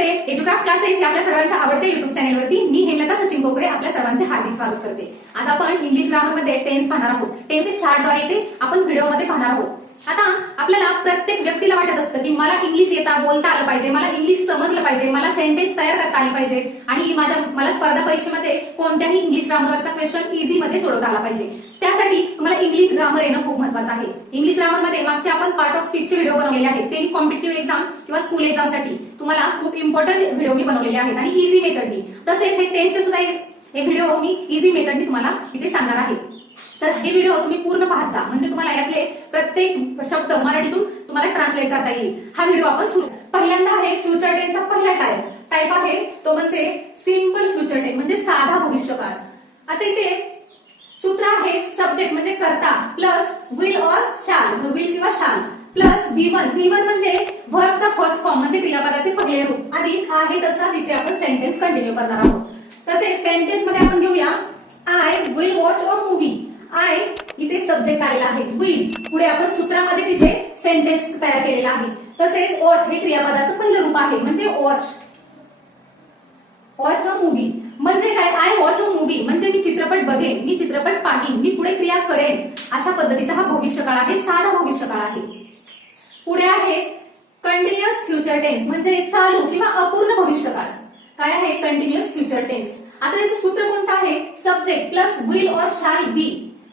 नमस्ते एज्युक्राफ्ट classes या आपल्या सर्वांच्या आवडत्या युट्यूब चॅनलवरती मी हेमलता सचिन कोकरे आपल्या सर्वांचे हार्दिक स्वागत करते. आज आपण इंग्लिश ग्रामरमध्ये टेन्स पाहणार आहोत. टेन्सचे चार्टद्वारे ते आपण व्हिडिओमध्ये पाहणार आहोत. आता आपल्याला प्रत्येक व्यक्तीला वाटत असतं की मला इंग्लिश येता बोलता आलं पाहिजे मला इंग्लिश समजलं पाहिजे मला सेंटेन्स तयार करता आले पाहिजे. आणि माझ्या मला स्पर्धा परीक्षेमध्ये कोणत्याही इंग्लिश ग्रामरवरचा क्वेश्चन इझी मध्ये सोडवता आला पाहिजे. त्यासाठी तुम्हाला इंग्लिश ग्रामर येणं खूप महत्वाचं आहे. इंग्लिश ग्रामरमध्ये मागचे आपण पार्ट ऑफ स्पीचचे व्हिडिओ बनवलेले आहेत. ते कॉम्पिटेटिव्ह एक्झाम किंवा स्कूल एक्झामसाठी तुम्हाला खूप इम्पॉर्टंट व्हिडिओ मी बनवलेले आहेत आणि इझी मेथडनी तसेच हे टेन्सचे सुद्धा हे व्हिडिओ मी इझी मेथडनी तुम्हाला इथे सांगणार आहे. तर हे व्हिडिओ तुम्ही पूर्ण पाहत जा. म्हणजे तुम्हाला यातले प्रत्येक शब्द मराठीतून तुम्हाला ट्रान्सलेट करता येईल. हा व्हिडिओ आपण सुरू पहिल्यांदा आहे फ्युचर टेन्सचा पहिला टाईप टाईप आहे तो म्हणजे सिंपल फ्युचर टेन्स म्हणजे साधा भविष्यकाळ. आता इथे सूत्र आहे सब्जेक्ट म्हणजे करता प्लस विल और शाल विल किंवा shall plus V one V one म्हणजे वर्बचा फर्स्ट फॉर्म म्हणजे क्रियापदाचे पहिले रूप. आणि आहे तसाच इथे आपण सेंटेन्स कंटिन्यू करणार आहोत. तसेच सेंटेन्समध्ये आपण घेऊया. I will watch a movie I इथे सब्जेक्ट आलेला आहे. विल पुढे आपण सूत्रामध्येच इथे सेंटेन्स तयार केलेला आहे. तसेच वॉच हे क्रियापदाचं पहिलं रूप आहे. म्हणजे वॉच वॉच अ मूवी म्हणजे काय? आय वॉच अ मूवी म्हणजे मी चित्रपट बघेन मी चित्रपट पाहीन मी पुढे क्रिया करेन. अशा पद्धतीचा हा भविष्यकाळ आहे साधा भविष्यकाळ आहे. पुढे आहे कंटिन्युअस फ्युचर टेन्स म्हणजे चालू किंवा अपूर्ण भविष्यकाळ. काय आहे कंटिन्युअस फ्युचर टेन्स आता याचं सूत्र कोणतं आहे? सब्जेक्ट प्लस विल और shall be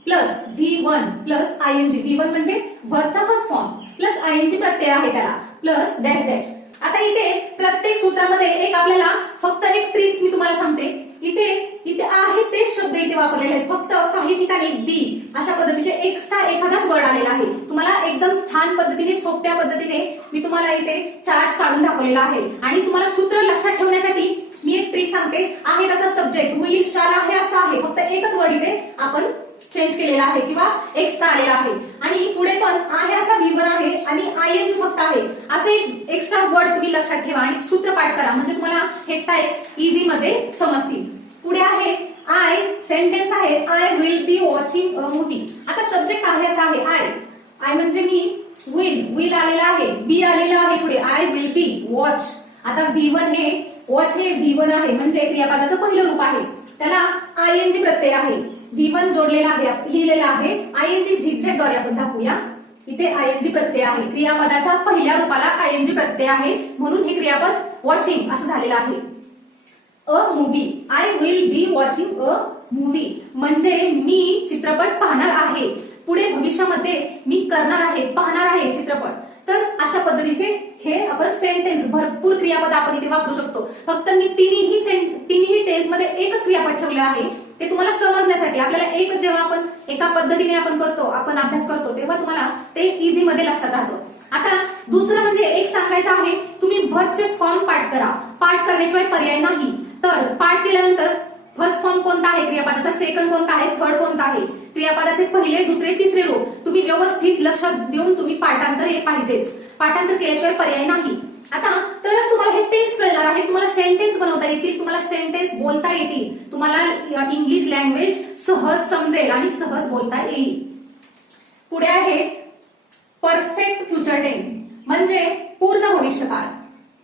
plus V one plus I N G V one म्हणजे वरचा first form plus I N G प्रत्यय आहे त्याला. प्लस डॅश डॅश आता इथे प्रत्येक सूत्रामध्ये एक आपल्याला फक्त एक ट्रिक मी तुम्हाला सांगते. इथे इथे आहे तेच शब्द इथे वापरलेले आहेत. फक्त काही ठिकाणी बी अशा पद्धतीचे एक्स्ट्रा एखादाच वर्ड आलेला आहे. तुम्हाला एकदम छान पद्धतीने सोप्या पद्धतीने मी तुम्हाला इथे चार्ट काढून दाखवलेला आहे. आणि तुम्हाला सूत्र लक्षात ठेवण्यासाठी मी एक ट्रिक सांगते. आहे तसा सब्जेक्ट विल शाल आहे असं आहे. फक्त एकच वर्ड इथे आपण चेंज केलेला आहे किंवा एक्स्ट्रा आलेला आहे. आणि पुढे पण आहे असा व्ही आहे आणि आय एन फक्त आहे. असे एक्स्ट्रा वर्ड तुम्ही लक्षात ठेवा आणि सूत्र पाठ करा. म्हणजे तुम्हाला हे टाइप्स इझी मध्ये समजतील. पुढे आहे आय सेंटेन्स आहे. I will be watching a movie आता सब्जेक्ट आहे असा आहे आय आय म्हणजे मी विल विल आलेला आहे. बी आलेला आहे पुढे. आय विल बी वॉच आता व्ही वन हे वॉच हे व्ही वन आहे. म्हणजे क्रियापदाचं पहिलं रूप आहे. त्याला आय एन जी प्रत्यय आहे. व्ही वन जोडलेला आहे लिहिलेला आहे. आय एन जी आपण दाखवूया. इथे आयएनजी प्रत्यय आहे. क्रियापदाच्या पहिल्या रूपाला आयएनजी प्रत्यय आहे. म्हणून हे क्रियापद वॉचिंग असं झालेलं आहे. A movie I will be watching a movie म्हणजे मी चित्रपट पाहणार आहे. पुढे भविष्यामध्ये मी करणार आहे पाहणार आहे चित्रपट. तर अशा पद्धतीचे हे आपण सेंटेन्स भरपूर क्रियापद आपण इथे वापरू शकतो. फक्त मी तिन्ही तिन्ही टेन्समध्ये एकच क्रियापद ठेवले आहे. ते तुम्हाला समजण्यासाठी आपल्याला एक जेव्हा आपण एका पद्धतीने आपण करतो आपण अभ्यास करतो तेव्हा तुम्हाला ते इझी मध्ये लक्षात राहतं. आता दुसरं म्हणजे एक सांगायचं आहे तुम्ही व्हर्बचे फॉर्म पाठ करा. पाठ करण्याशिवाय पर्याय नाही. तर पाठ केल्यानंतर फर्स्ट फॉर्म कोणता आहे? क्रियापदाचा सेकंड कोणता आहे? थर्ड कोणता आहे? क्रियापदाचे पहिले दुसरे तिसरे रूप तुम्ही व्यवस्थित लक्षात देऊन तुम्ही पाठांतर हे पाहिजेच. पाठांतर केल्याशिवाय पर्याय नाही. आता तरच तुम्हाला हे टेन्स कळणार आहे. तुम्हाला सेंटेन्स बनवता येतील तुम्हाला सेंटेन्स बोलता येतील. तुम्हाला इंग्लिश लँग्वेज सहज समजेल आणि सहज बोलता येईल. पुढे आहे परफेक्ट फ्युचर टेन म्हणजे पूर्ण भविष्यकाळ.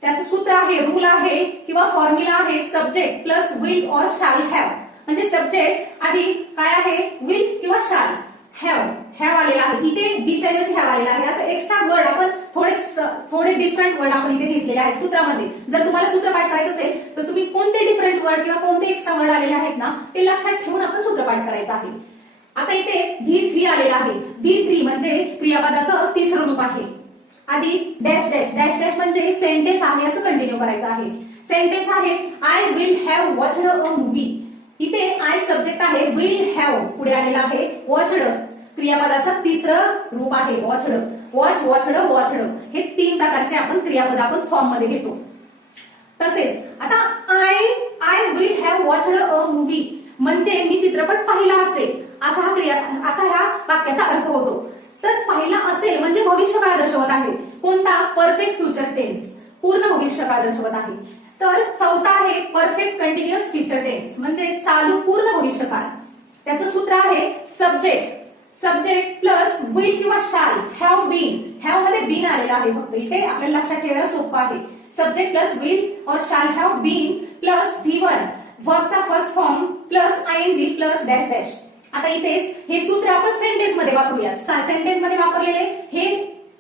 त्याचं सूत्र आहे रूल आहे किंवा फॉर्म्युला आहे सब्जेक्ट प्लस विल और शाल हॅव म्हणजे सब्जेक्ट आधी काय आहे? विल किंवा शाल हॅव हॅव आलेला आहे. इथे बीच्या ऐवजी हॅव आलेला आहे. असं एक्स्ट्रा वर्ड आपण थोडे थोडे डिफरंट वर्ड आपण इथे घेतलेले आहेत सूत्रामध्ये. जर तुम्हाला सूत्र पाठ करायचं असेल तर तुम्ही कोणते डिफरंट वर्ड किंवा कोणते एक्स्ट्रा वर्ड आलेले आहेत ना ते लक्षात ठेवून आपण सूत्रपाठ करायचं आहे. आता इथे व्ही थ्री आलेला आहे. व्ही थ्री म्हणजे क्रियापदाचं तिसरं रूप आहे. आधी डॅश डॅश डॅश डॅश म्हणजे सेंटेन्स आहे असं कंटिन्यू करायचं आहे. सेंटेन्स आहे I will have watched a movie इथे आय सब्जेक्ट आहे विल हॅव पुढे आलेला आहे वॉचड क्रियापदाचं तिसरं रूप आहे वॉचड वॉच वॉचड वॉचड हे तीन प्रकारचे आपण क्रियापद आपण फॉर्ममध्ये घेतो. तसेच आता I I will have watched a movie म्हणजे मी चित्रपट पाहिला असेल असा हा क्रिया असा ह्या वाक्याचा अर्थ होतो. तर पाहिला असेल म्हणजे भविष्यकाळ दर्शवत आहे. कोणता? परफेक्ट फ्युचर टेन्स पूर्ण भविष्य दर्शवत आहे. तर चौथा आहे परफेक्ट कंटिन्युअस फ्युचर टेन्स म्हणजे चालू पूर्ण भविष्यकाळ त्याचं सूत्र आहे सब्जेक्ट सब्जेक्ट प्लस विल किंवा शाल हॅव बीन हॅवमध्ये बीन आलेला आहे फक्त. इथे आपल्याला लक्षात ठेवायला सोपं आहे. सब्जेक्ट प्लस विल और shall have been plus V one वर्कचा first form plus I N G plus dash dash आता इथेच हे सूत्र आपण सेंटेन्समध्ये वापरूया सेंटेन्समध्ये वापरलेले हे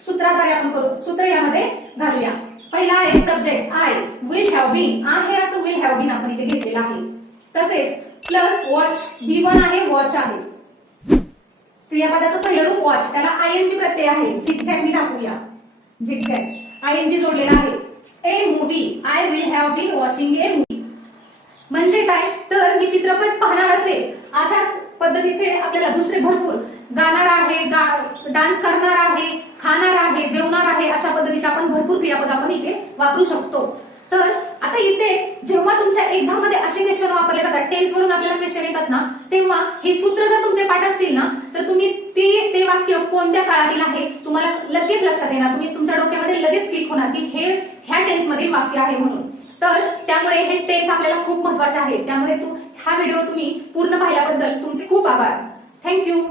सूत्राद्वारे आपण करू. सूत्र यामध्ये घालूया. पहिला आहे subject I will have been आहे असं विल हॅव बीन आपण इथे घेतलेलं आहे. तसेच प्लस वॉच व्ही वन आहे वॉच आहे. क्रियापदाचं पहिलं रूप वॉच त्याला आय एन जी प्रत्यय आहे. झिकझॅक मी दाखवूया. झिकझॅक आय एन जी जोडलेला आहे. A movie I will have been watching a movie म्हणजे काय? तर मी चित्रपट पाहणार असेल. अशाच पद्धतीचे आपल्याला दुसरे भरपूर गाणार आहे डान्स करणार आहे खाणार आहे जेवणार आहे अशा पद्धतीचे आपण भरपूर क्रियापद आपण इथे वापरू शकतो. तर आता इथे जेव्हा तुमच्या एक्झाममध्ये असे क्वेश्चन वापरले जातात टेन्स वरून आपल्याला क्वेश्चन येतात ना तेव्हा हे सूत्र जर तुमचे पाठ असतील ना तर तुम्ही ते ते वाक्य कोणत्या काळातील आहे तुम्हाला लगेच लक्षात येणार. तुम्ही तुमच्या डोक्यामध्ये लगेच क्लिक होणार की हे ह्या टेन्स मधील वाक्य आहे म्हणून. तर त्यामुळे हे टेस्ट आपल्याला खूप महत्त्वाचे आहे त्यामुळे तू हा व्हिडिओ तुम्ही पूर्ण पाहिल्याबद्दल तुमचे खूप आभार. थँक्यू